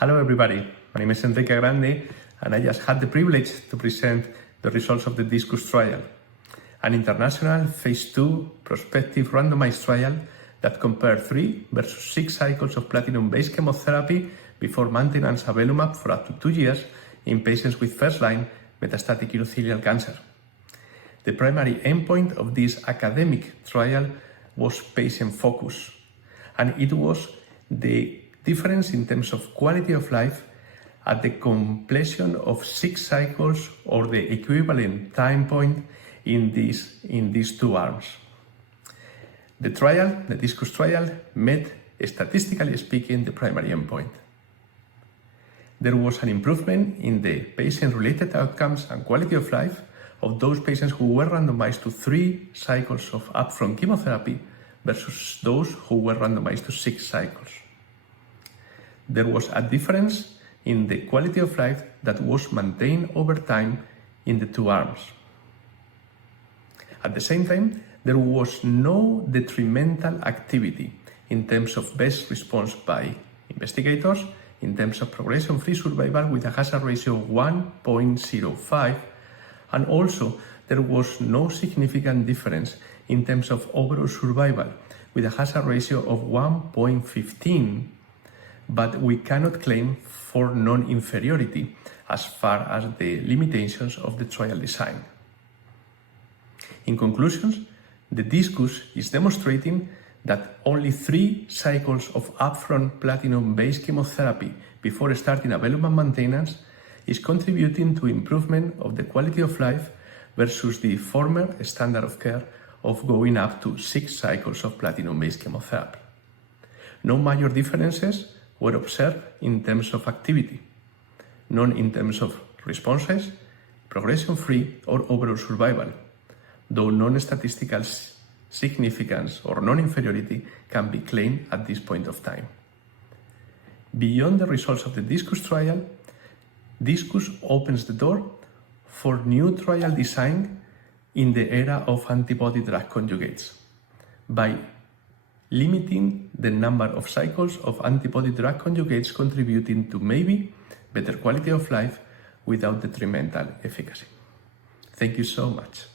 Hello everybody, my name is Enrique Grande and I just had the privilege to present the results of the DISCUS Trial, an international phase 2 prospective randomized trial that compared 3 versus 6 cycles of platinum-based chemotherapy before maintenance Avelumab for up to 2 years in patients with first-line metastatic urothelial cancer. The primary endpoint of this academic trial was patient focus, and it was the difference in terms of quality of life at the completion of 6 cycles or the equivalent time point in these two arms. The trial, the DISCUS trial, met, statistically speaking, the primary endpoint. There was an improvement in the patient-related outcomes and quality of life of those patients who were randomized to 3 cycles of upfront chemotherapy versus those who were randomized to 6 cycles. There was a difference in the quality of life that was maintained over time in the two arms. At the same time, there was no detrimental activity in terms of best response by investigators, in terms of progression-free survival with a hazard ratio of 1.05, and also there was no significant difference in terms of overall survival with a hazard ratio of 1.15, but we cannot claim for non-inferiority as far as the limitations of the trial design. In conclusions, the DISCUS is demonstrating that only 3 cycles of upfront platinum-based chemotherapy before starting Avelumab maintenance is contributing to improvement of the quality of life versus the former standard of care of going up to 6 cycles of platinum-based chemotherapy. No major differences were observed in terms of activity, none in terms of responses, progression-free or overall survival, though non-statistical significance or non-inferiority can be claimed at this point of time. Beyond the results of the DISCUS trial, DISCUS opens the door for new trial design in the era of antibody-drug conjugates by limiting the number of cycles of antibody-drug conjugates contributing to maybe better quality of life without detrimental efficacy. Thank you so much.